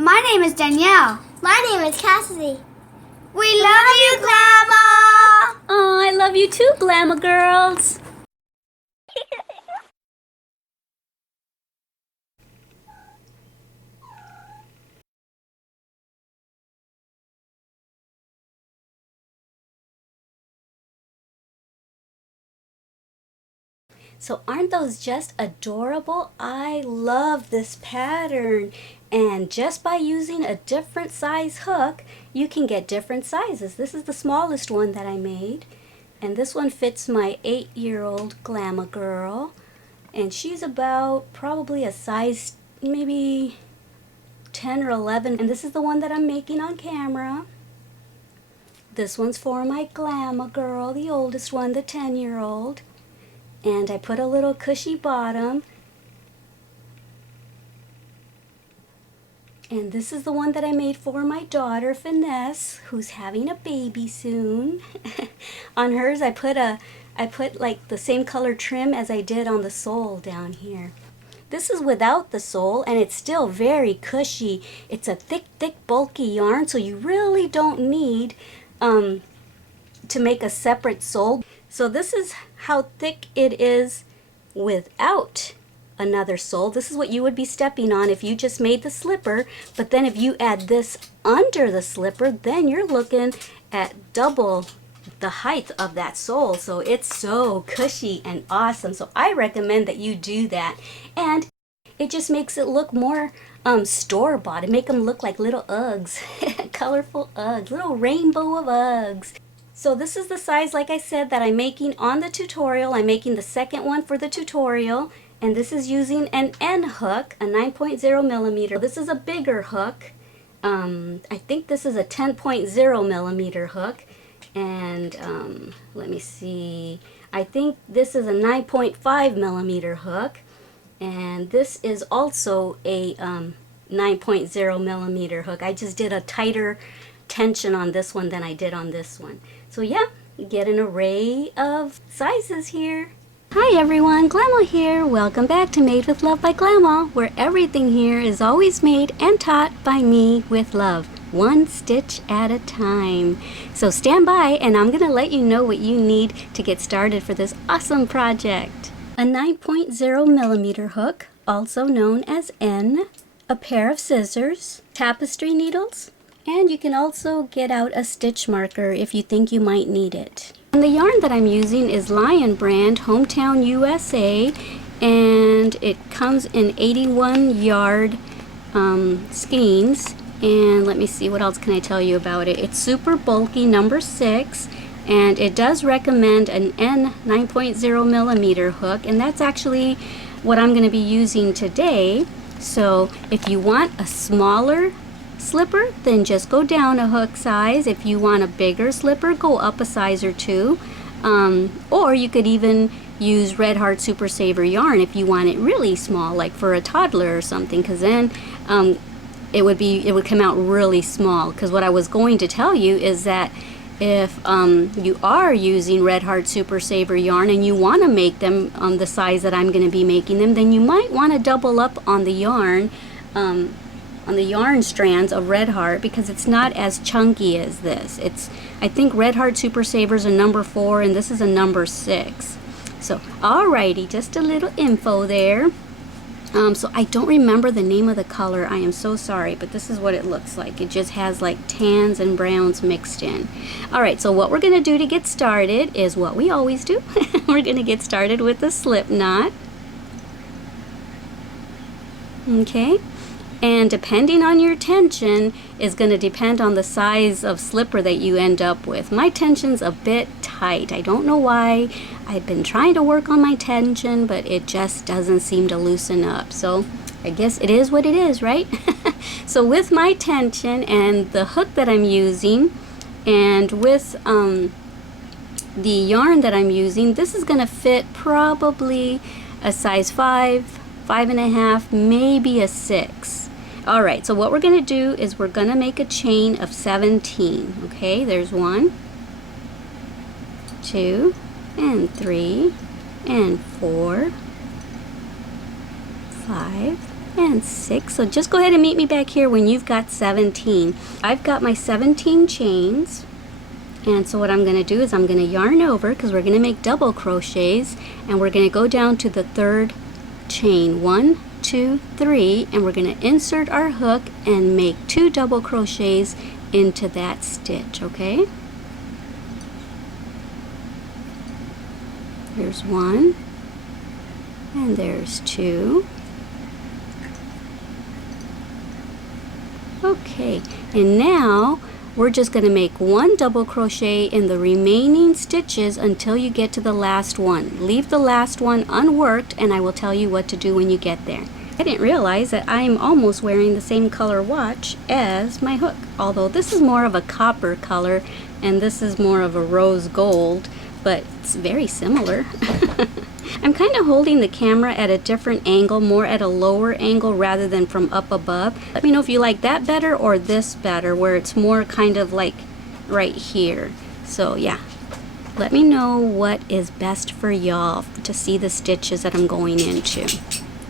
My name is Danielle. My name is Cassidy. We love you, Glama! Oh, I love you too, Glama girls. So aren't those just adorable? I love this pattern. And just by using a different size hook, you can get different sizes. This is the smallest one that I made. And this one fits my 8-year-old Glama girl. And she's about probably a size maybe 10 or 11. And this is the one that I'm making on camera. This one's for my Glama girl, the oldest one, the 10-year-old. And I put a little cushy bottom. And this is the one that I made for my daughter, Finesse, who's having a baby soon. On hers, I put like the same color trim as I did on the sole down here. This is without the sole, and it's still very cushy. It's a thick, bulky yarn, so you really don't need to make a separate sole. So this is how thick it is without another sole. This is what you would be stepping on if you just made the slipper, but then if you add this under the slipper, then you're looking at double the height of that sole. So it's so cushy and awesome. So I recommend that you do that. And it just makes it look more store-bought. It make them look like little Uggs, colorful Uggs, little rainbow of Uggs. So this is the size, like I said, that I'm making on the tutorial. I'm making the second one for the tutorial. And this is using an N hook, a 9.0 millimeter. This is a bigger hook. I think this is a 10.0 millimeter hook. And let me see. I think this is a 9.5 millimeter hook. And this is also a 9.0 millimeter hook. I just did a tighter tension on this one than I did on this one. So yeah, you get an array of sizes here. Hi everyone, Glama here. Welcome back to Made with Love by Glama, where everything here is always made and taught by me with love, one stitch at a time. So stand by and I'm going to let you know what you need to get started for this awesome project. A 9.0 millimeter hook, also known as N, a pair of scissors, tapestry needles, and you can also get out a stitch marker if you think you might need it. And the yarn that I'm using is Lion brand, Hometown USA, and it comes in 81 yard skeins. And let me see, what else can I tell you about it? It's super bulky, number 6, and it does recommend an N 9.0 millimeter hook, and that's actually what I'm going to be using today. So if you want a smaller slipper, then just go down a hook size. If you want a bigger slipper, go up a size or 2. Or you could even use Red Heart Super Saver yarn if you want it really small, like for a toddler or something, because then it would come out really small. Because what I was going to tell you is that if you are using Red Heart Super Saver yarn and you want to make them the size that I'm going to be making them, then you might want to double up on the yarn strands of Red Heart, because it's not as chunky as this. I think Red Heart Super Saver's a number 4 and this is a number 6. So alrighty, just a little info there. So I don't remember the name of the color, I am so sorry, but this is what it looks like. It just has like tans and browns mixed in. Alright, so what we're going to do to get started is what we always do. We're going to get started with the slip knot. Okay. And depending on your tension is going to depend on the size of slipper that you end up with. My tension's a bit tight. I don't know why. I've been trying to work on my tension, but it just doesn't seem to loosen up. So I guess it is what it is, right? So with my tension and the hook that I'm using, and with the yarn that I'm using, this is going to fit probably a size 5, 5.5, maybe a 6. Alright, so what we're going to do is we're going to make a chain of 17. Okay, there's 1, 2, and 3, and 4, 5, and 6. So just go ahead and meet me back here when you've got 17. I've got my 17 chains. And so what I'm going to do is I'm going to yarn over, because we're going to make double crochets, and we're going to go down to the 3rd chain. 1, 2, 3, and we're going to insert our hook and make 2 double crochets into that stitch, okay? There's 1, and there's 2. Okay, and now we're just going to make 1 double crochet in the remaining stitches until you get to the last one. Leave the last one unworked, and I will tell you what to do when you get there. I didn't realize that I'm almost wearing the same color watch as my hook, although this is more of a copper color and this is more of a rose gold, but it's very similar. I'm kind of holding the camera at a different angle, more at a lower angle rather than from up above. Let me know if you like that better or this better, where it's more kind of like right here. So yeah, let me know what is best for y'all to see the stitches that I'm going into.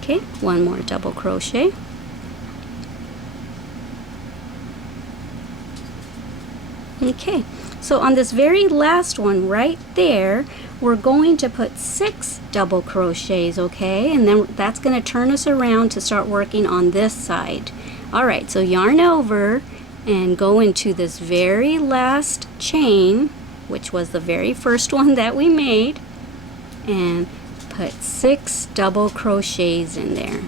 Okay, 1 more double crochet. Okay, so on this very last one right there, we're going to put 6 double crochets, okay? And then that's going to turn us around to start working on this side. Alright, so yarn over and go into this very last chain, which was the very first one that we made, and put 6 double crochets in there.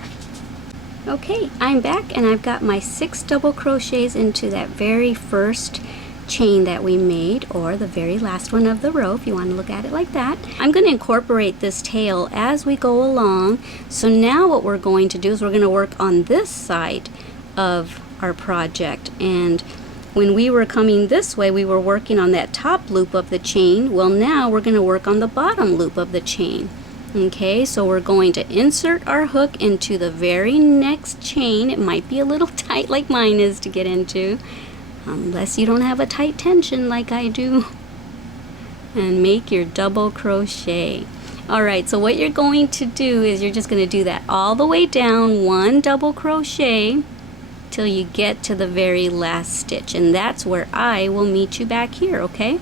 Okay, I'm back and I've got my 6 double crochets into that very first chain that we made, or the very last one of the row if you want to look at it like that. I'm going to incorporate this tail as we go along. So now what we're going to do is we're going to work on this side of our project, and when we were coming this way we were working on that top loop of the chain. Well, now we're going to work on the bottom loop of the chain. Okay, so we're going to insert our hook into the very next chain. It might be a little tight like mine is to get into, unless you don't have a tight tension like I do, and make your double crochet. Alright, so what you're going to do is you're just going to do that all the way down, 1 double crochet till you get to the very last stitch, and that's where I will meet you back here, okay?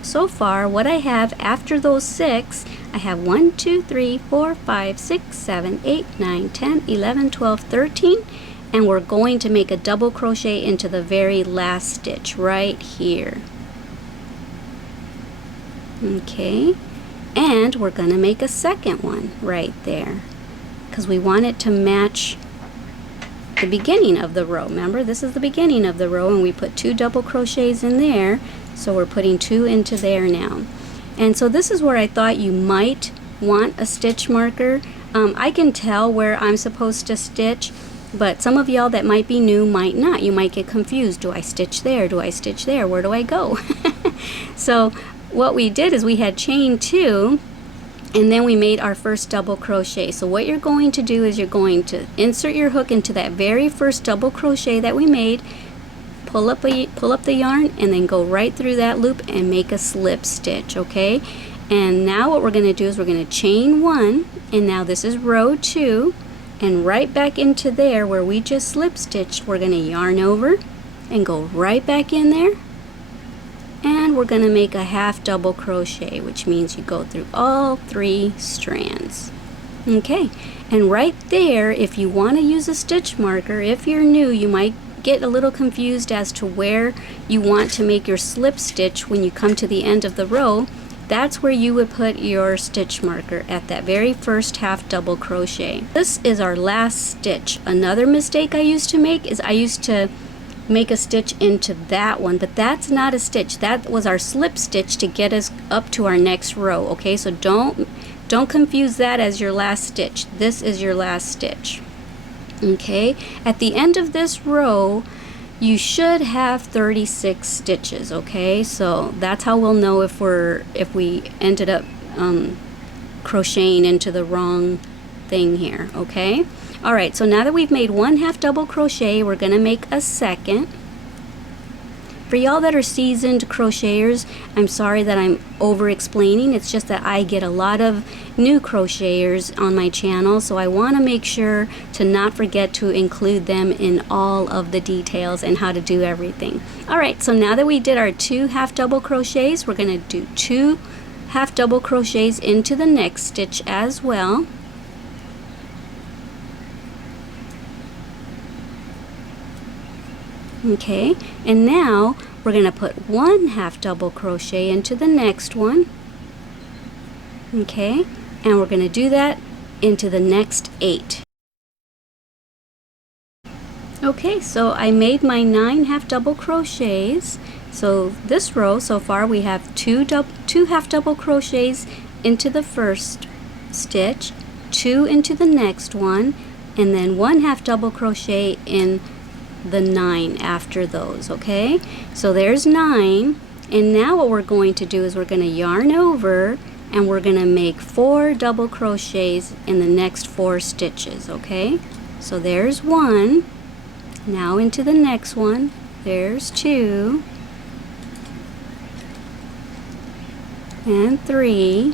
So far what I have after those 6, I have 1, 2, 3, 4, 5, 6, 7, 8, 9, 10, 11, 12, 13, and we're going to make a double crochet into the very last stitch right here. Okay, and we're going to make a second one right there because we want it to match the beginning of the row. Remember, this is the beginning of the row and we put 2 double crochets in there, so we're putting 2 into there now. And so this is where I thought you might want a stitch marker. I can tell where I'm supposed to stitch, but some of y'all that might be new might not. You might get confused. Do I stitch there? Do I stitch there? Where do I go? So what we did is we had chain 2 and then we made our first double crochet. So what you're going to do is you're going to insert your hook into that very first double crochet that we made, pull up the yarn, and then go right through that loop and make a slip stitch, okay? And now what we're going to do is we're going to chain 1, and now this is row 2, and right back into there where we just slip stitched, we're going to yarn over and go right back in there, and we're going to make a half double crochet, which means you go through all 3 strands. Okay, and right there, if you want to use a stitch marker, if you're new, you might get a little confused as to where you want to make your slip stitch when you come to the end of the row. That's where you would put your stitch marker, at that very first half double crochet. This is our last stitch. Another mistake I used to make is I used to make a stitch into that one, but that's not a stitch. That was our slip stitch to get us up to our next row. Okay, so don't confuse that as your last stitch. This is your last stitch. Okay, at the end of this row you should have 36 stitches. Okay, so that's how we'll know if we ended up crocheting into the wrong thing here. Okay, alright, so now that we've made 1 half double crochet, we're gonna make a second. For y'all that are seasoned crocheters, I'm sorry that I'm over explaining. It's just that I get a lot of new crocheters on my channel, so I want to make sure to not forget to include them in all of the details and how to do everything. Alright, so now that we did our 2 half double crochets, we're going to do 2 half double crochets into the next stitch as well. Okay, and now we're going to put 1 half double crochet into the next one. Okay, and we're going to do that into the next 8. Okay, so I made my 9 half double crochets. So this row so far we have 2 half double crochets into the first stitch, 2 into the next one, and then 1 half double crochet in the 9 after those. Okay, so there's 9, and now what we're going to do is we're going to yarn over and we're going to make 4 double crochets in the next 4 stitches. Okay, so there's 1, now into the next one, there's 2 and 3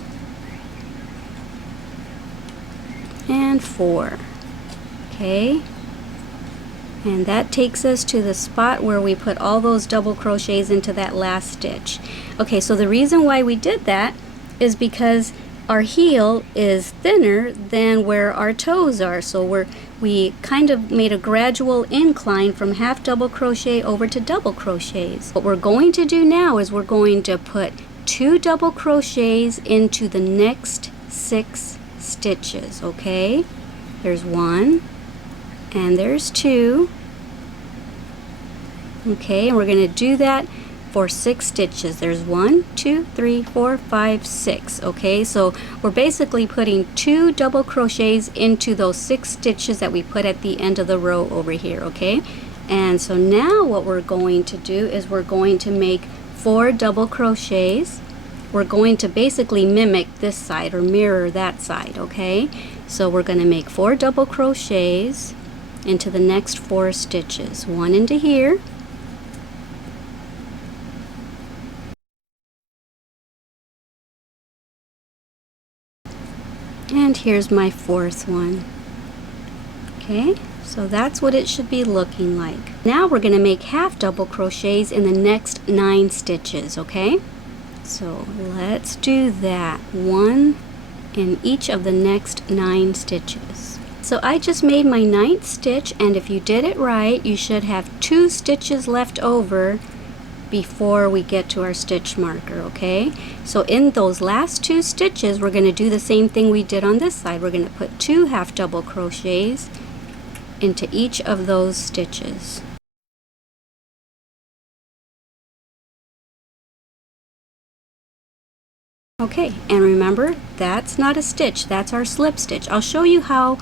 and 4. Okay, and that takes us to the spot where we put all those double crochets into that last stitch. Okay, so the reason why we did that is because our heel is thinner than where our toes are. So we kind of made a gradual incline from half double crochet over to double crochets. What we're going to do now is we're going to put 2 double crochets into the next 6 stitches. Okay, there's 1 and there's 2. Okay, and we're going to do that for 6 stitches. There's 1, 2, 3, 4, 5, 6. Okay, so we're basically putting 2 double crochets into those 6 stitches that we put at the end of the row over here. Okay, and so now what we're going to do is we're going to make 4 double crochets. We're going to basically mimic this side or mirror that side. Okay, so we're going to make 4 double crochets into the next 4 stitches. 1 into here, and here's my 4th one. Okay, so that's what it should be looking like. Now we're going to make half double crochets in the next 9 stitches. Okay, so let's do that. 1 in each of the next 9 stitches. So I just made my 9th stitch, and if you did it right, you should have 2 stitches left over before we get to our stitch marker. Okay, so in those last 2 stitches we're going to do the same thing we did on this side. We're going to put 2 half double crochets into each of those stitches. Okay, and remember, that's not a stitch, that's our slip stitch. I'll show you how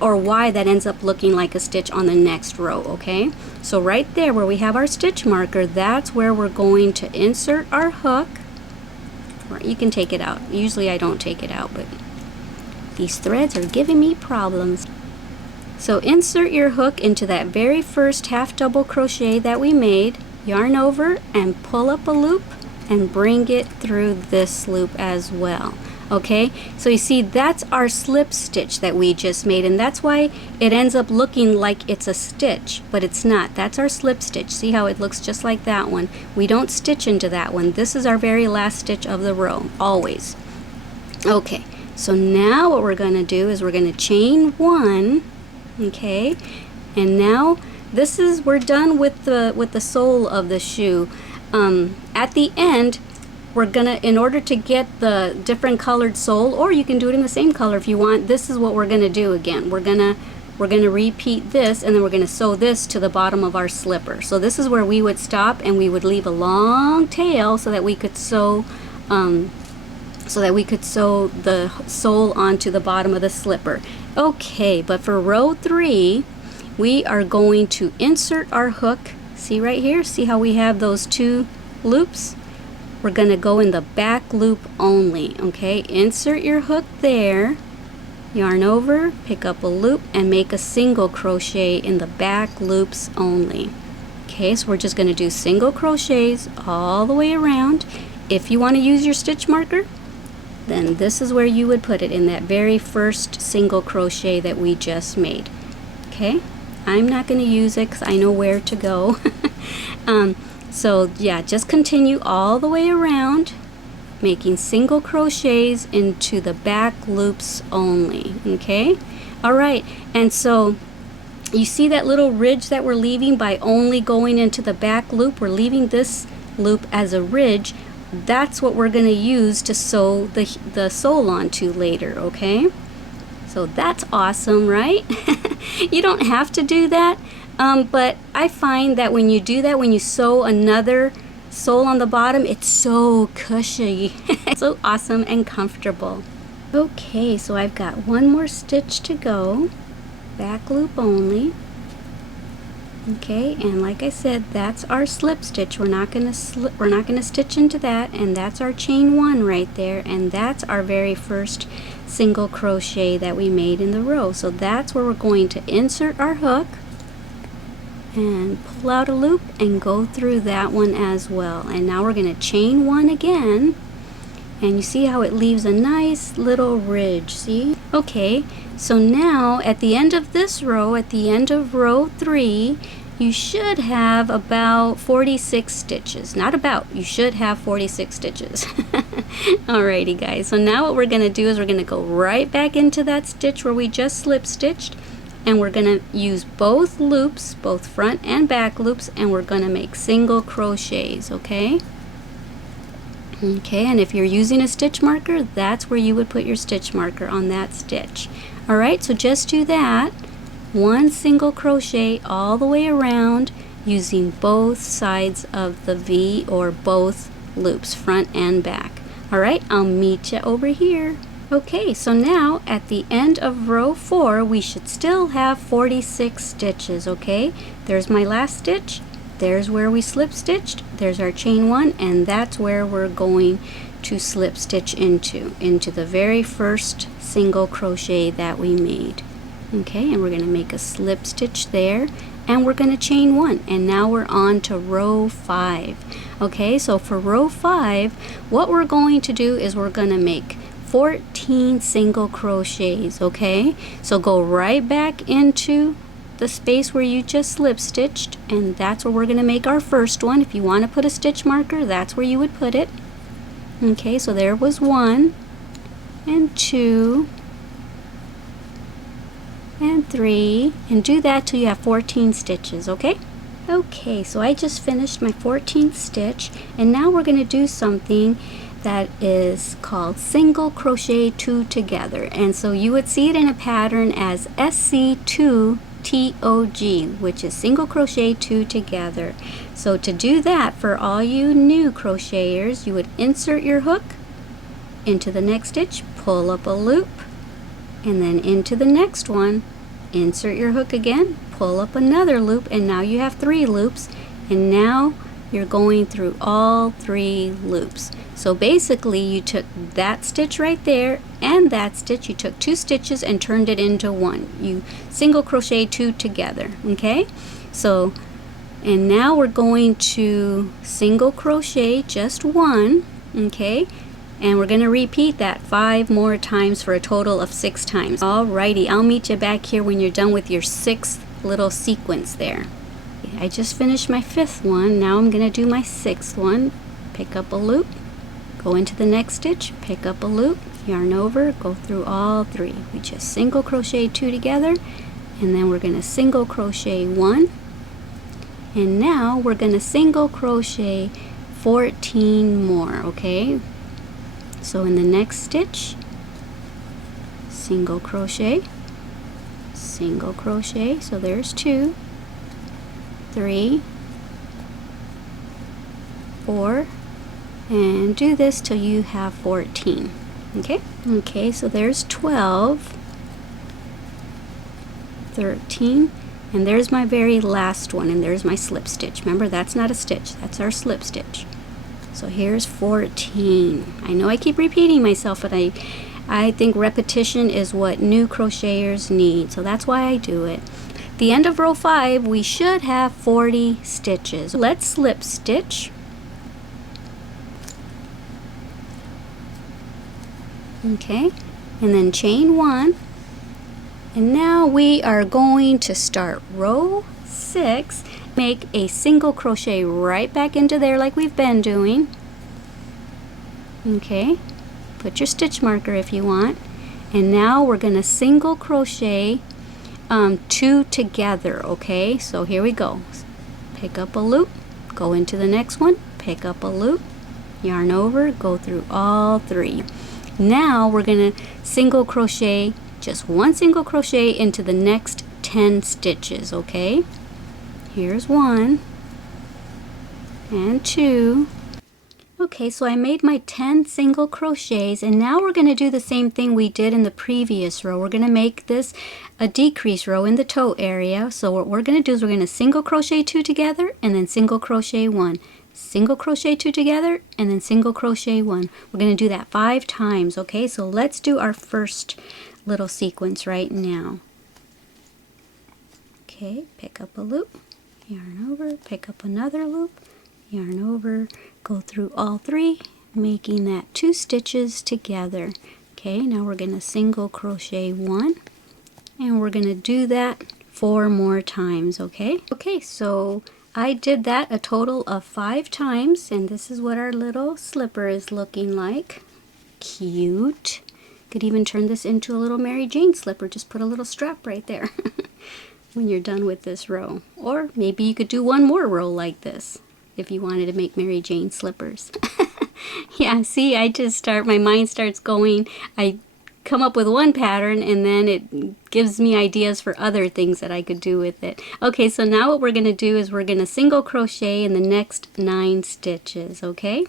or why that ends up looking like a stitch on the next row. Okay, so right there where we have our stitch marker, that's where we're going to insert our hook. You can take it out. Usually I don't take it out, but these threads are giving me problems. So insert your hook into that very first half double crochet that we made, yarn over and pull up a loop and bring it through this loop as well. Okay, so you see that's our slip stitch that we just made, and that's why it ends up looking like it's a stitch, but it's not. That's our slip stitch. See how it looks just like that one? We don't stitch into that one. This is our very last stitch of the row, always. Okay, so now what we're going to do is we're going to chain 1. Okay, and now this is, we're done with the sole of the shoe. At the end, we're gonna, in order to get the different colored sole, or you can do it in the same color if you want, this is what we're gonna do again. We're gonna repeat this, and then we're gonna sew this to the bottom of our slipper. So this is where we would stop, and we would leave a long tail so that we could sew the sole onto the bottom of the slipper. Okay, but for row 3, we are going to insert our hook. See right here? See how we have those 2 loops? We're going to go in the back loop only. Okay, insert your hook there, yarn over, pick up a loop, and make a single crochet in the back loops only. Okay, so we're just going to do single crochets all the way around. If you want to use your stitch marker, then this is where you would put it, in that very first single crochet that we just made. Okay, I'm not going to use it because I know where to go. So yeah, just continue all the way around, making single crochets into the back loops only. Okay, all right, and so you see that little ridge that we're leaving by only going into the back loop? We're leaving this loop as a ridge. That's what we're going to use to sew the sole onto later, okay? So that's awesome, right? You don't have to do that, but I find that when you do that, when you sew another sole on the bottom, it's so cushy. So awesome and comfortable. Okay, so I've got one more stitch to go. Back loop only. Okay, and like I said, that's our slip stitch. We're not gonna stitch into that, and that's our chain one right there, and that's our very first single crochet that we made in the row. So that's where we're going to insert our hook and pull out a loop and go through that one as well. And now we're gonna chain one again, and you see how it leaves a nice little ridge, see? Okay, so now at the end of this row, at the end of row 3, you should have about 46 stitches. Not about, you should have 46 stitches. Alrighty guys, so now what we're gonna do is we're gonna go right back into that stitch where we just slip stitched, and we're gonna use both loops, both front and back loops, and we're gonna make single crochets, okay? Okay, and if you're using a stitch marker, that's where you would put your stitch marker, on that stitch. Alright, so just do that. One single crochet all the way around using both sides of the V, or both loops, front and back. Alright, I'll meet you over here. Okay, so now at the end of row 4, we should still have 46 stitches, okay? There's my last stitch. There's where we slip stitched, there's our chain one, and that's where we're going to slip stitch into the very first single crochet that we made. Okay, and we're going to make a slip stitch there, and we're going to chain one, and now we're on to row 5. Okay, so for row 5, what we're going to do is we're going to make 14 single crochets, okay? So go right back into the space where you just slip stitched, and that's where we're going to make our first one. If you want to put a stitch marker, that's where you would put it. Okay, so there was 1 and 2 and 3, and do that till you have 14 stitches, okay? Okay, so I just finished my 14th stitch, and now we're going to do something that is called single crochet 2 together, and so you would see it in a pattern as SC2 TOG, which is single crochet 2 together. So to do that, for all you new crocheters, you would insert your hook into the next stitch, pull up a loop, and then into the next one, insert your hook again, pull up another loop, and now you have 3 loops, and now you're going through all 3 loops. So basically you took that stitch right there and that stitch, you took 2 stitches and turned it into 1. You single crochet 2 together, okay? So, and now we're going to single crochet just 1, okay? And we're going to repeat that 5 more times for a total of 6 times. Alrighty, I'll meet you back here when you're done with your 6th little sequence there. I just finished my 5th one. Now I'm going to do my 6th one. Pick up a loop, go into the next stitch, pick up a loop, yarn over, go through all 3. We just single crochet 2 together, and then we're going to single crochet 1, and now we're going to single crochet 14 more, okay? So in the next stitch, single crochet, single crochet, so there's 2, 3, 4, and do this till you have 14. Okay, so there's 12, 13, and there's my very last one, and there's my slip stitch. Remember, that's not a stitch, that's our slip stitch. So here's 14. I know I keep repeating myself, but I think repetition is what new crocheters need, so that's why I do it. the end of row 5, we should have 40 stitches. Let's slip stitch. Okay, and then chain 1. And now we are going to start row 6. Make a single crochet right back into there like we've been doing. Okay, put your stitch marker if you want. And now we're going to single crochet 2 together. Okay, so here we go. Pick up a loop, go into the next one, pick up a loop, yarn over, go through all 3. Now we're going to single crochet, just 1 single crochet into the next 10 stitches. Okay, here's 1 and 2. Okay, so I made my 10 single crochets, and now we're going to do the same thing we did in the previous row. We're going to make this a decrease row in the toe area. So what we're going to do is we're going to single crochet 2 together and then single crochet 1. Single crochet 2 together and then single crochet 1. We're going to do that 5 times. Okay, so let's do our first little sequence right now. Okay, pick up a loop, yarn over, pick up another loop, yarn over, go through all 3, making that 2 stitches together. Okay, now we're going to single crochet 1, and we're going to do that 4 more times. Okay, so I did that a total of 5 times, and this is what our little slipper is looking like. Cute. Could even turn this into a little Mary Jane slipper. Just put a little strap right there when you're done with this row. Or maybe you could do one more row like this if you wanted to make Mary Jane slippers. Yeah, see, my mind starts going. I come up with one pattern and then it gives me ideas for other things that I could do with it. Okay, so now what we're going to do is we're going to single crochet in the next 9 stitches. Okay,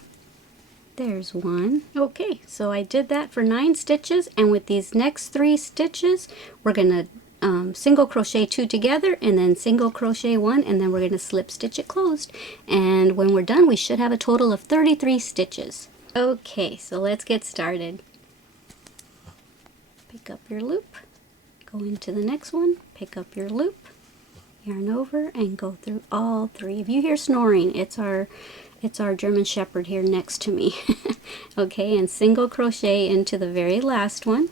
there's 1. Okay, so I did that for 9 stitches, and with these next 3 stitches we're going to single crochet 2 together and then single crochet 1, and then we're going to slip stitch it closed, and when we're done we should have a total of 33 stitches. Okay, so let's get started. Pick up your loop, go into the next one, pick up your loop, yarn over, and go through all 3. If you hear snoring, it's our German Shepherd here next to me. Okay, and single crochet into the very last one.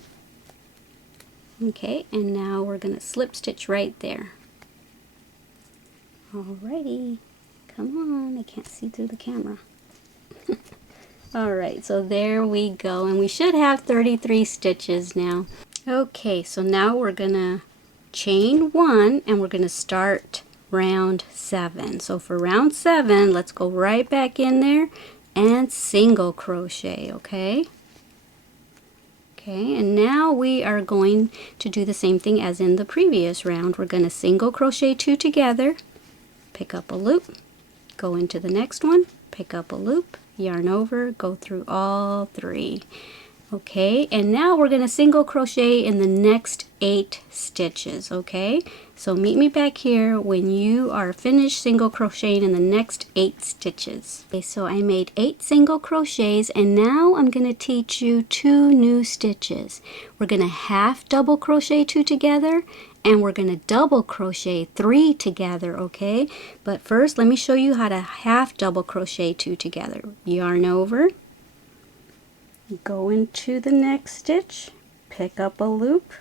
Okay, and now we're going to slip stitch right there. Alrighty, come on, I can't see through the camera. Alright, so there we go, and we should have 33 stitches now. Okay, so now we're going to chain 1 and we're going to start round 7. So for round 7, let's go right back in there and single crochet. Okay, and now we are going to do the same thing as in the previous round. We're going to single crochet 2 together, pick up a loop, go into the next one, pick up a loop, yarn over, go through all 3. Okay, and now we're going to single crochet in the next 8 stitches. Okay, so meet me back here when you are finished single crocheting in the next 8 stitches. Okay, so I made 8 single crochets, and now I'm going to teach you 2 new stitches. We're going to half double crochet 2 together, and we're going to double crochet 3 together. Okay, but first let me show you how to half double crochet 2 together. Yarn over, go into the next stitch, pick up a loop,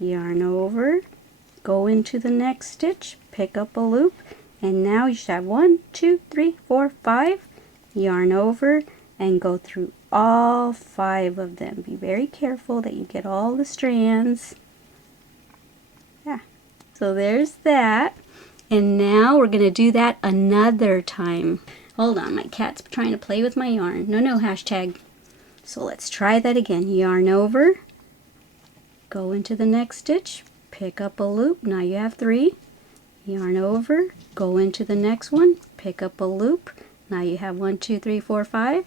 yarn over, go into the next stitch, pick up a loop, and now you should have 1, 2, 3, 4, 5, yarn over, and go through all 5 of them. Be very careful that you get all the strands. Yeah, so there's that. And now we're going to do that another time. Hold on, my cat's trying to play with my yarn. No, hashtag. So let's try that again. Yarn over, go into the next stitch, pick up a loop. Now you have 3. Yarn over, go into the next one, pick up a loop. Now you have 1, 2, 3, 4, 5.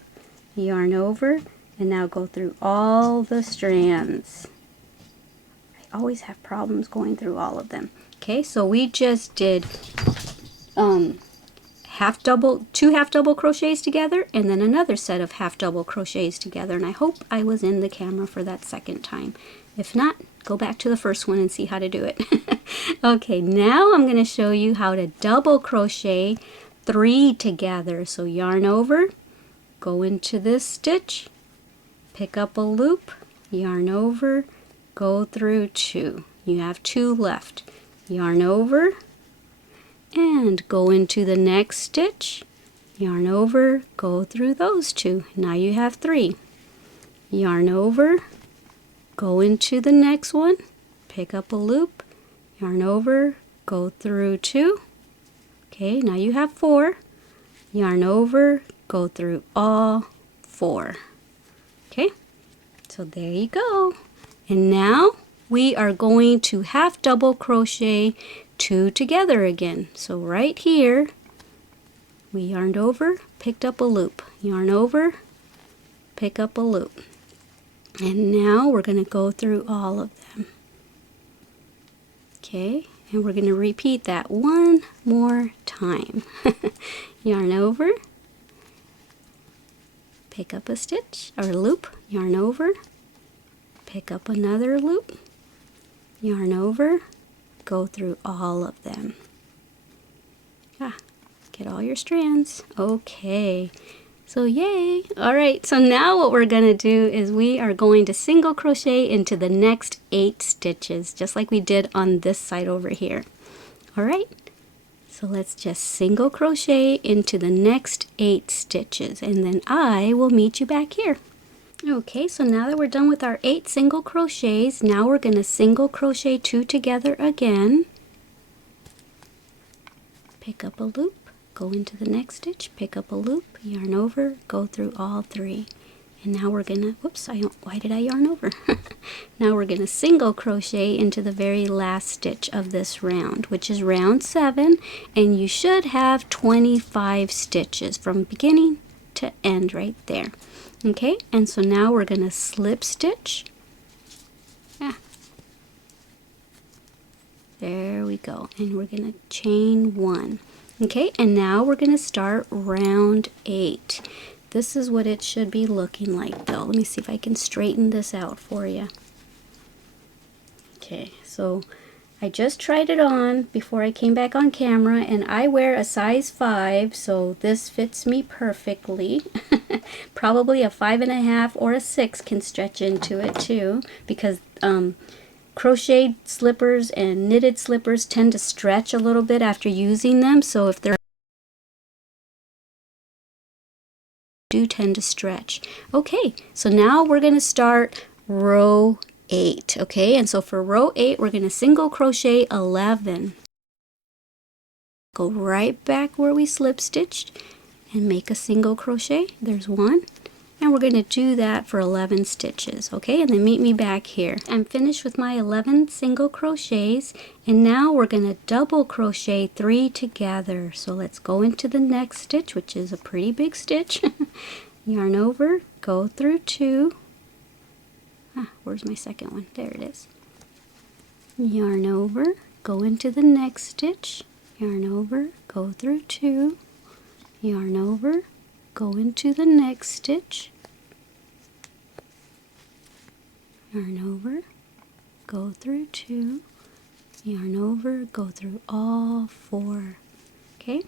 Yarn over, and now go through all the strands. I always have problems going through all of them. Okay, so we just did two half double crochets together, and then another set of half double crochets together, and I hope I was in the camera for that second time. If not, go back to the first one and see how to do it. Okay, now I'm going to show you how to double crochet 3 together. So yarn over, go into this stitch, pick up a loop, yarn over, go through 2. You have 2 left. Yarn over and go into the next stitch, yarn over, go through those 2. Now you have 3. Yarn over, go into the next one, pick up a loop, yarn over, go through 2. Okay, now you have 4. Yarn over, go through all 4. Okay, so there you go. And now we are going to half double crochet 2 together again. So right here, we yarned over, picked up a loop, yarn over, pick up a loop. And now we're going to go through all of them. Okay, and we're going to repeat that one more time. Yarn over, pick up a stitch or loop, yarn over, pick up another loop, yarn over, go through all of them. Get all your strands. Okay, so yay. All right, so now what we're gonna do is we are going to single crochet into the next 8 stitches, just like we did on this side over here. All right, so let's just single crochet into the next 8 stitches, and then I will meet you back here. Okay, so now that we're done with our 8 single crochets, now we're gonna single crochet 2 together again. Pick up a loop, go into the next stitch, pick up a loop, yarn over, go through all 3. And now we're gonna, whoops, why did I yarn over? Now we're gonna single crochet into the very last stitch of this round, which is round 7, and you should have 25 stitches from beginning to end right there. Okay, and so now we're gonna slip stitch. There we go, and we're gonna chain 1. Okay, and now we're gonna start round 8. This is what it should be looking like though. Let me see if I can straighten this out for you. Okay, so I just tried it on before I came back on camera, and I wear a size 5, so this fits me perfectly. Probably a 5.5 or a 6 can stretch into it too, because crocheted slippers and knitted slippers tend to stretch a little bit after using them, so if they're do tend to stretch. Okay, so now we're going to start row 8. Okay, and so for row 8 we're going to single crochet 11. Go right back where we slip stitched and make a single crochet. There's 1. And we're going to do that for 11 stitches, okay? And then meet me back here. I'm finished with my 11 single crochets, and now we're going to double crochet 3 together. So let's go into the next stitch, which is a pretty big stitch. Yarn over, go through 2. Where's my second one? There it is. Yarn over, go into the next stitch. Yarn over, go through 2. Yarn over, go into the next stitch, yarn over, go through 2, yarn over, go through all 4. Okay,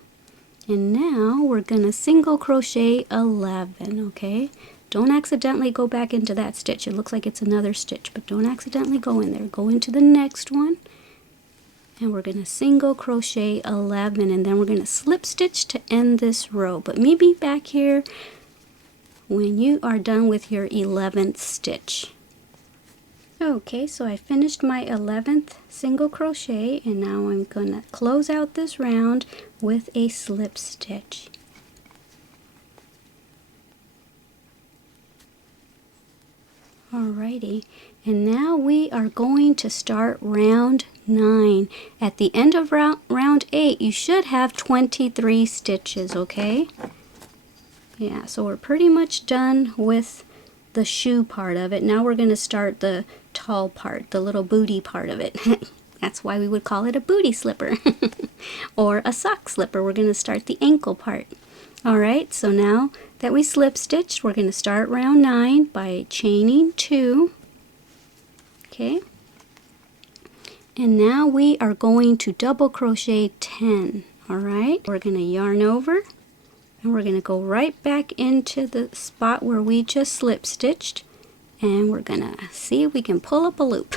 and now we're gonna single crochet 11. Okay, don't accidentally go back into that stitch. It looks like it's another stitch, but don't accidentally go in there. Go into the next one, and we're going to single crochet 11, and then we're going to slip stitch to end this row. But meet me back here when you are done with your 11th stitch. Okay, so I finished my 11th single crochet, and now I'm going to close out this round with a slip stitch. Alrighty, and now we are going to start round 9. At the end of round 8, you should have 23 stitches, okay? Yeah, so we're pretty much done with the shoe part of it. Now we're going to start the tall part, the little booty part of it. That's why we would call it a booty slipper. Or a sock slipper. We're going to start the ankle part. Alright, so now that we slip stitched, we're going to start round 9 by chaining 2. Okay, And now we are going to double crochet 10. All right, we're going to yarn over and we're going to go right back into the spot where we just slip stitched, and we're going to see if we can pull up a loop.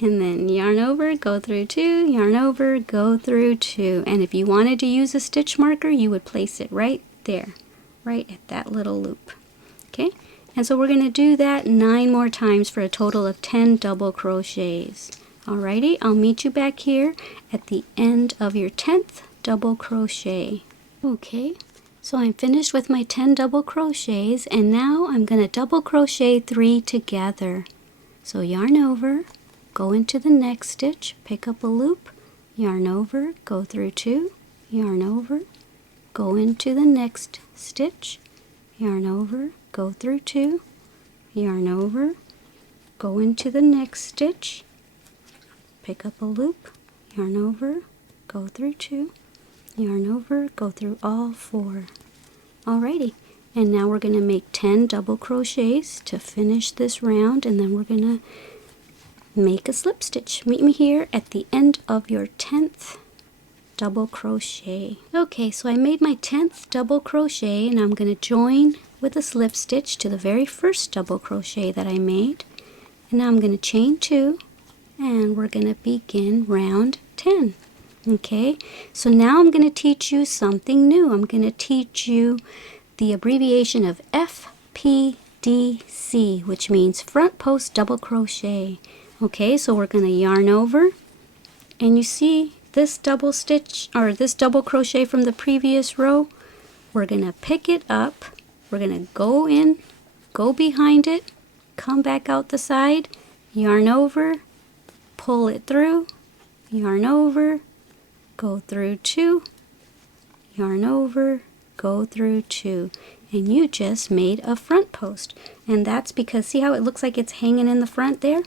And then yarn over, go through 2, yarn over, go through 2. And if you wanted to use a stitch marker, you would place it right there, right at that little loop. Okay, and so we're going to do that 9 more times for a total of 10 double crochets. Alrighty, I'll meet you back here at the end of your 10th double crochet. Okay, so I'm finished with my 10 double crochets, and now I'm going to double crochet 3 together. So yarn over, go into the next stitch, pick up a loop, yarn over, go through 2, yarn over, go into the next stitch, yarn over, go through 2, yarn over, go into the next stitch, pick up a loop, yarn over, go through 2, yarn over, go through all 4. Alrighty, and now we're going to make 10 double crochets to finish this round, and then we're going to make a slip stitch. Meet me here at the end of your 10th double crochet. Okay, so I made my 10th double crochet, and I'm going to join with a slip stitch to the very first double crochet that I made. And now I'm going to chain 2, and we're going to begin round 10. Okay, so now I'm going to teach you something new. I'm going to teach you the abbreviation of FPDC, which means front post double crochet. Okay, so we're going to yarn over, and you see this double stitch or this double crochet from the previous row. We're going to pick it up, we're going to go in, go behind it, come back out the side, yarn over, pull it through, yarn over, go through 2, yarn over, go through 2, and you just made a front post. And that's because, see how it looks like it's hanging in the front there?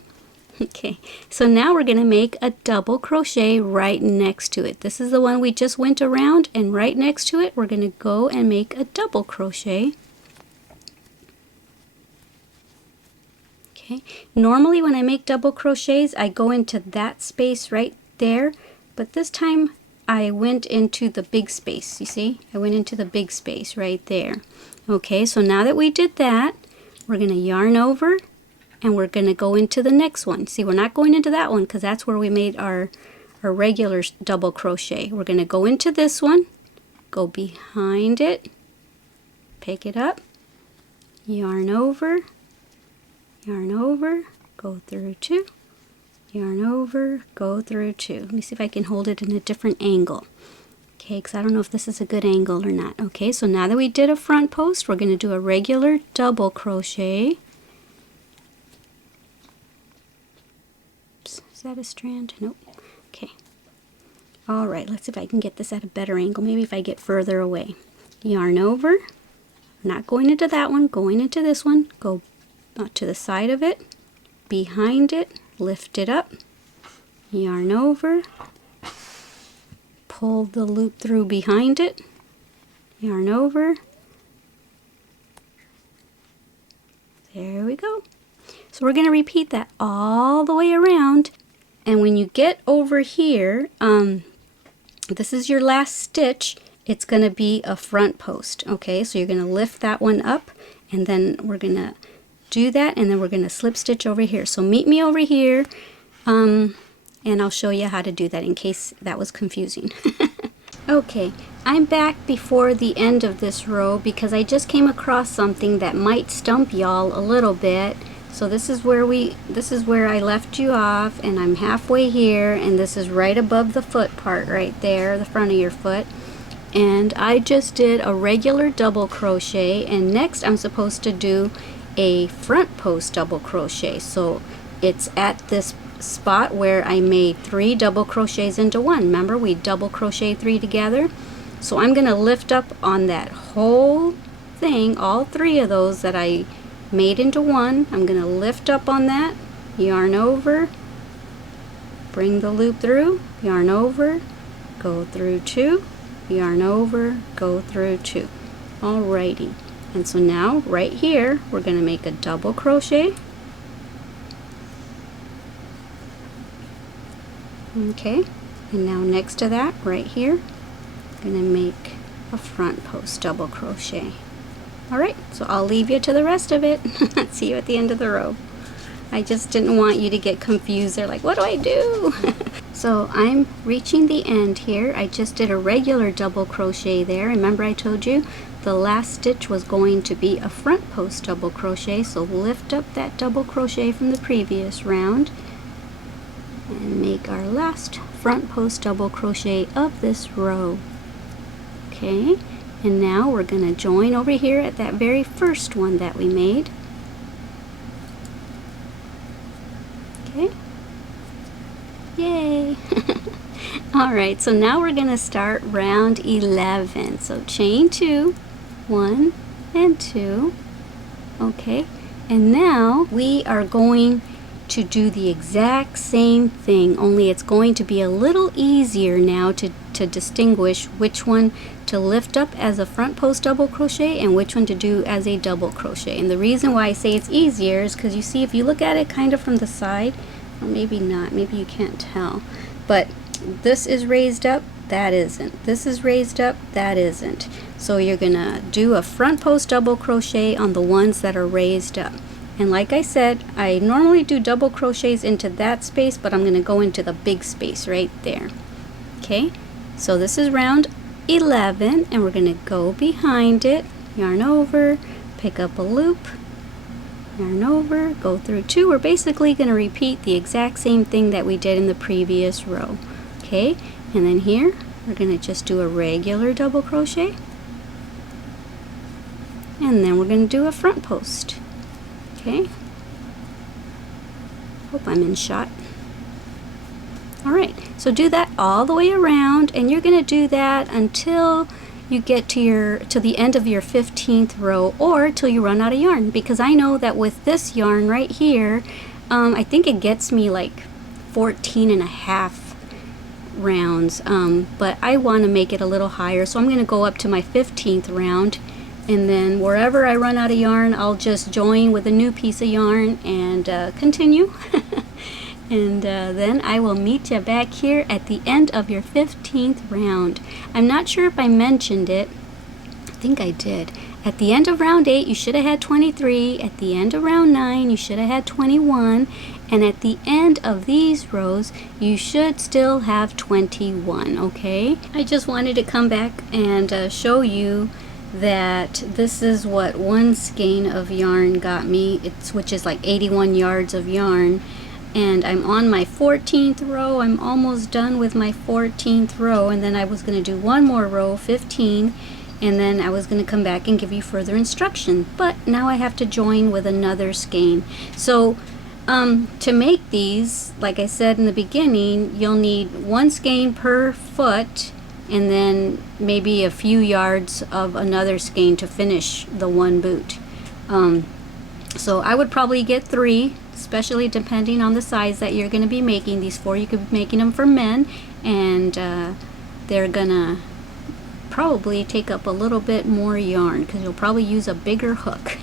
Okay, so now we're going to make a double crochet right next to it. This is the one we just went around, and right next to it we're going to go and make a double crochet. Okay, normally when I make double crochets I go into that space right there, but this time I went into the big space. You see, I went into the big space right there. Okay, so now that we did that, we're going to yarn over, and we're going to go into the next one. See, we're not going into that one because that's where we made our regular double crochet. We're going to go into this one, go behind it, pick it up, yarn over, go through 2, yarn over, go through 2. Let me see if I can hold it in a different angle. Okay, because I don't know if this is a good angle or not. Okay, so now that we did a front post, we're going to do a regular double crochet. Is that a strand? Nope. Okay. All right, let's see if I can get this at a better angle. Maybe if I get further away. Yarn over. Not going into that one, going into this one. Go to the side of it, behind it, lift it up, yarn over, pull the loop through behind it, yarn over. There we go. So we're going to repeat that all the way around, and when you get over here, this is your last stitch, it's going to be a front post. Okay, so you're going to lift that one up, and then we're going to do that, and then we're going to slip stitch over here. So meet me over here, and I'll show you how to do that in case that was confusing. Okay, I'm back before the end of this row because I just came across something that might stump y'all a little bit. So this is where I left you off, and I'm halfway here, and this is right above the foot part right there, the front of your foot. And I just did a regular double crochet, and next I'm supposed to do a front post double crochet. So it's at this spot where I made 3 double crochets into one. Remember, we double crochet 3 together. So I'm going to lift up on that whole thing, all 3 of those that I made into one. I'm going to lift up on that, yarn over, bring the loop through, yarn over, go through 2, yarn over, go through 2. Alrighty, and so now right here we're going to make a double crochet, Okay, and now next to that, right here, I'm gonna make a front post double crochet. All right, so I'll leave you to the rest of it. See you at the end of the row. I just didn't want you to get confused. They're like, what do I do? So I'm reaching the end here. I just did a regular double crochet there. Remember I told you the last stitch was going to be a front post double crochet. So lift up that double crochet from the previous round and make our last front post double crochet of this row. Okay, and now we're going to join over here at that very first one that we made. Okay. Yay! Alright, so now we're going to start round 11. So chain 2, 1 and 2. Okay, and now we are going to do the exact same thing, only it's going to be a little easier now to distinguish which one to lift up as a front post double crochet and which one to do as a double crochet. And the reason why I say it's easier is because you see, if you look at it kind of from the side, or maybe not, maybe you can't tell, but this is raised up, that isn't. This is raised up, that isn't. So you're gonna do a front post double crochet on the ones that are raised up. And like I said, I normally do double crochets into that space, but I'm going to go into the big space right there. Okay, so this is round 11, and we're going to go behind it, yarn over, pick up a loop, yarn over, go through 2. We're basically going to repeat the exact same thing that we did in the previous row. Okay, and then here, we're going to just do a regular double crochet, and then we're going to do a front post. Okay, hope I'm in shot. Alright, so do that all the way around, and you're going to do that until you get to the end of your 15th row, or till you run out of yarn, because I know that with this yarn right here, I think it gets me like 14 and a half rounds, but I want to make it a little higher, so I'm going to go up to my 15th round. And then wherever I run out of yarn, I'll just join with a new piece of yarn and continue. And then I will meet you back here at the end of your 15th round. I'm not sure if I mentioned it. I think I did. At the end of round 8, you should have had 23. At the end of round 9, you should have had 21. And at the end of these rows, you should still have 21, okay? I just wanted to come back and show you that this is what one skein of yarn got me, which is like 81 yards of yarn, and I'm on my 14th row. I'm almost done with my 14th row, and then I was going to do one more row, 15, and then I was going to come back and give you further instruction, but now I have to join with another skein. So to make these, like I said in the beginning, you'll need one skein per foot, and then maybe a few yards of another skein to finish the one boot. So I would probably get 3, especially depending on the size that you're going to be making these for. You could be making them for men, and they're gonna probably take up a little bit more yarn because you'll probably use a bigger hook.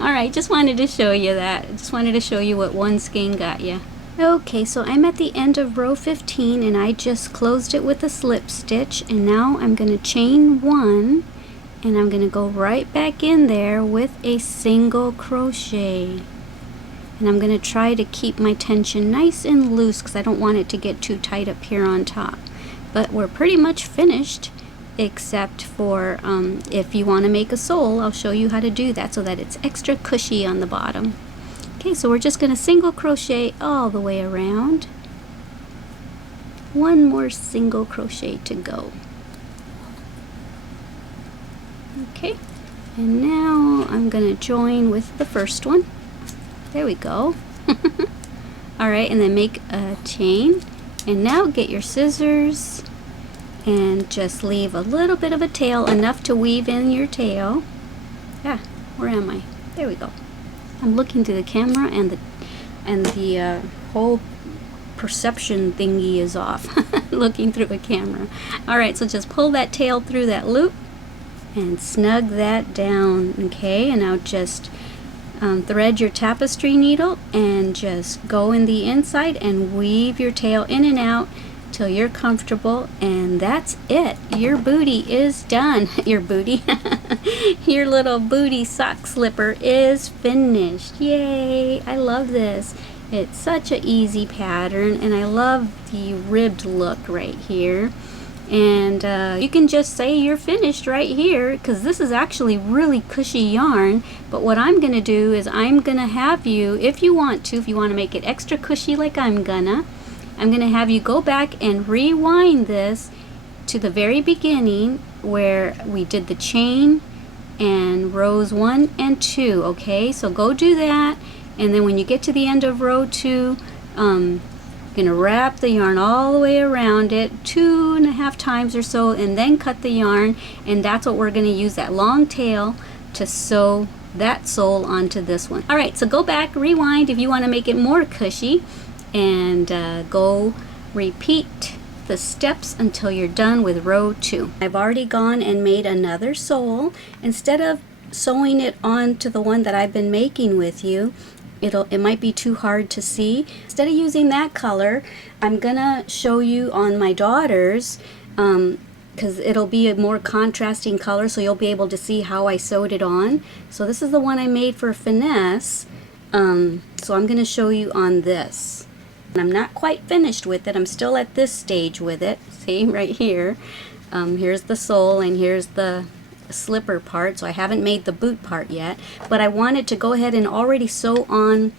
Alright, just wanted to show you that. Just wanted to show you what one skein got you. Okay, so I'm at the end of row 15, and I just closed it with a slip stitch, and now I'm going to chain 1, and I'm going to go right back in there with a single crochet. And I'm going to try to keep my tension nice and loose because I don't want it to get too tight up here on top. But we're pretty much finished, except for if you want to make a sole, I'll show you how to do that so that it's extra cushy on the bottom. Okay, so we're just going to single crochet all the way around. One more single crochet to go. Okay, and now I'm going to join with the first one. There we go. Alright, and then make a chain. And now get your scissors and just leave a little bit of a tail, enough to weave in your tail. Ah, where am I? There we go. I'm looking through the camera, and the whole perception thingy is off. Looking through a camera. Alright, so just pull that tail through that loop and snug that down. Okay, and now just thread your tapestry needle and just go in the inside and weave your tail in and out till you're comfortable, and that's it. Your booty is done. Your booty, your little booty sock slipper is finished. Yay! I love this. It's such an easy pattern, and I love the ribbed look right here. And you can just say you're finished right here, because this is actually really cushy yarn. But what I'm gonna do is I'm gonna have you, if you want to make it extra cushy like I'm gonna have you go back and rewind this to the very beginning where we did the chain and rows 1 and 2. Okay, so go do that, and then when you get to the end of row 2, gonna wrap the yarn all the way around it 2.5 times or so, and then cut the yarn, and that's what we're gonna use, that long tail, to sew that sole onto this one. All right, so go back, rewind if you want to make it more cushy, and go repeat the steps until you're done with row 2. I've already gone and made another sole. Instead of sewing it onto the one that I've been making with you, it might be too hard to see. Instead of using that color, I'm gonna show you on my daughter's, because it'll be a more contrasting color, so you'll be able to see how I sewed it on. So this is the one I made for Finesse, so I'm gonna show you on this. And I'm not quite finished with it. I'm still at this stage with it. See, right here. Here's the sole, and here's the slipper part, so I haven't made the boot part yet, but I wanted to go ahead and already sew on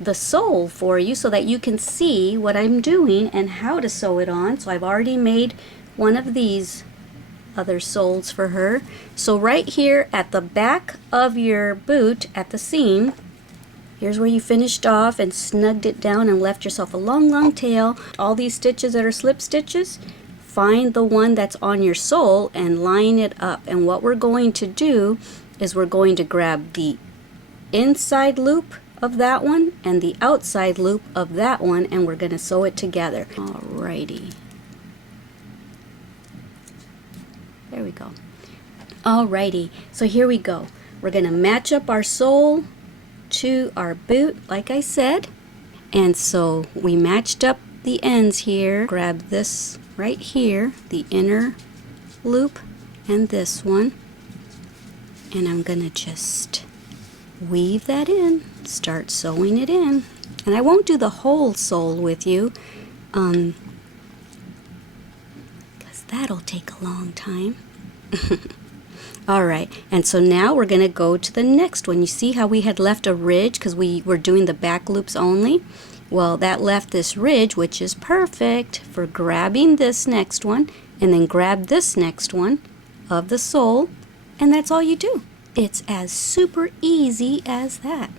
the sole for you so that you can see what I'm doing and how to sew it on. So I've already made one of these other soles for her. So right here at the back of your boot at the seam, here's where you finished off and snugged it down and left yourself a long tail. All these stitches that are slip stitches, find the one that's on your sole and line it up. And what we're going to do is we're going to grab the inside loop of that one and the outside loop of that one, and we're going to sew it together. Alrighty. There we go. Alrighty, so here we go. We're going to match up our sole to our boot like I said, and so we matched up the ends here. Grab this right here, the inner loop, and this one, and I'm gonna just weave that in, start sewing it in. And I won't do the whole sole with you because that'll take a long time. Alright, and so now we're gonna go to the next one. You see how we had left a ridge because we were doing the back loops only? Well, that left this ridge, which is perfect for grabbing this next one, and then grab this next one of the sole, and that's all you do. It's as super easy as that.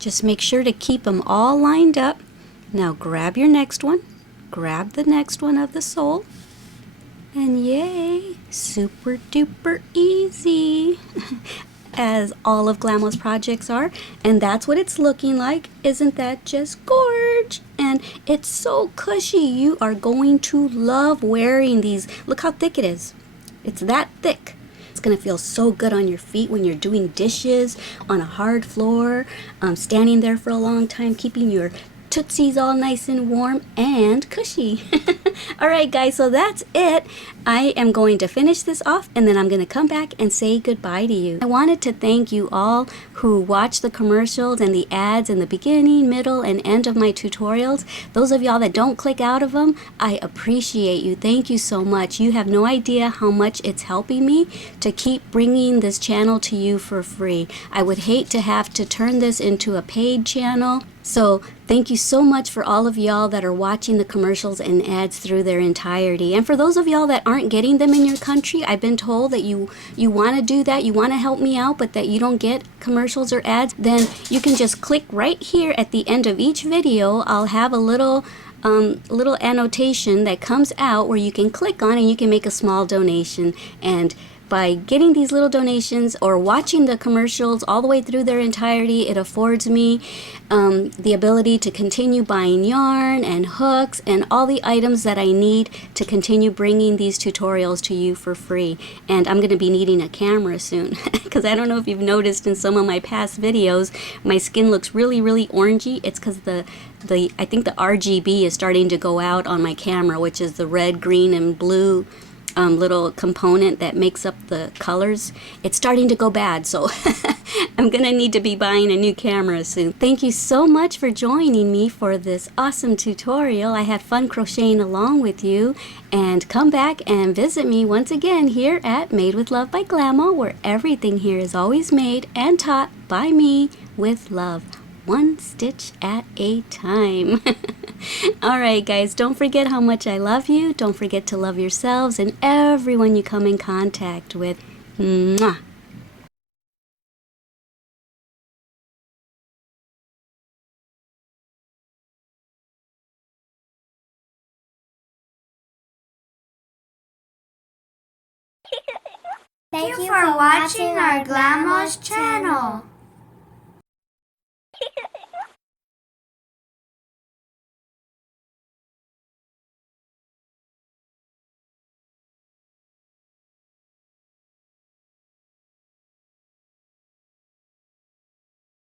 Just make sure to keep them all lined up. Now grab your next one, grab the next one of the sole, and yay, super duper easy. As all of Glama's projects are, and that's what it's looking like. Isn't that just gorge? And it's so cushy. You are going to love wearing these. Look how thick it is. It's that thick. It's gonna feel so good on your feet when you're doing dishes on a hard floor, standing there for a long time, keeping your tootsies all nice and warm and cushy. Alright guys, so that's it. I am going to finish this off, and then I'm going to come back and say goodbye to you. I wanted to thank you all who watch the commercials and the ads in the beginning, middle, and end of my tutorials. Those of y'all that don't click out of them, I appreciate you. Thank you so much. You have no idea how much it's helping me to keep bringing this channel to you for free. I would hate to have to turn this into a paid channel. So thank you so much for all of y'all that are watching the commercials and ads through their entirety. And for those of y'all that aren't getting them in your country, I've been told that you want to do that, you want to help me out, but that you don't get commercials or ads, then you can just click right here at the end of each video. I'll have a little annotation that comes out where you can click on and you can make a small donation, and by getting these little donations or watching the commercials all the way through their entirety, it affords me the ability to continue buying yarn and hooks and all the items that I need to continue bringing these tutorials to you for free. And I'm going to be needing a camera soon because I don't know if you've noticed in some of my past videos, my skin looks really orangey. It's because I think the RGB is starting to go out on my camera, which is the red, green, and blue little component that makes up the colors. It's starting to go bad, so I'm gonna need to be buying a new camera soon. Thank you so much for joining me for this awesome tutorial. I had fun crocheting along with you, and come back and visit me once again here at Made with Love by Glama, where everything here is always made and taught by me with love, one stitch at a time. Alright guys, don't forget how much I love you. Don't forget to love yourselves and everyone you come in contact with. Mwah! Thank you for watching our Glama's channel.